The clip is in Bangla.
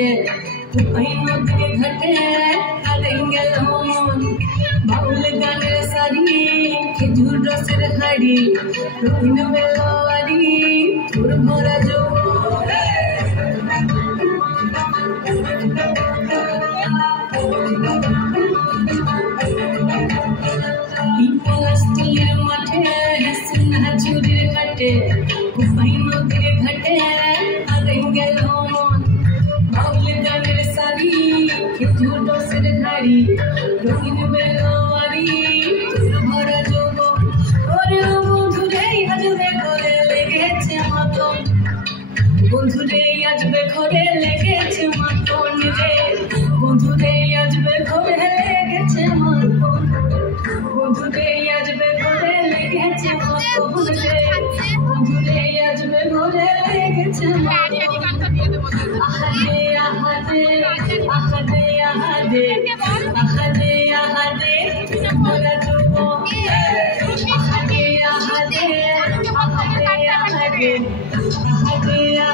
घटे नदी घटे करेंगे हम बाउल गाने सारी खेजूर रसेर हाड़ी रंगीन बेलवारी তোর ভরা স্টিলের মাঠে সোনা ঝুড়ির ঘাটে নদীর ঘাটে আরেঙ্গে মন বাউল গানের সারি খেজুর রসের হাড়ি রঙিন বেলওয়ারি তোর ভরা যৌবন ওরে বন্ধুরে আজবে ঘরে লেগেছে মাতন বন্ধুরে আজবে ঘরে লেগেছে মাতন রে বন্ধুরে আজবে ঘরে লেগেছে মাতন বন্ধুরে আজবে ঘরে লেগেছে মাতন রে বন্ধুরে আজবে ঘরে লেগেছে মাতন আহাদে আহাদে আহাদে আহাদে আহাদে আহাদে ভরা যৌবন আহাদে আহাদে আহাদে আহাদে আহাদে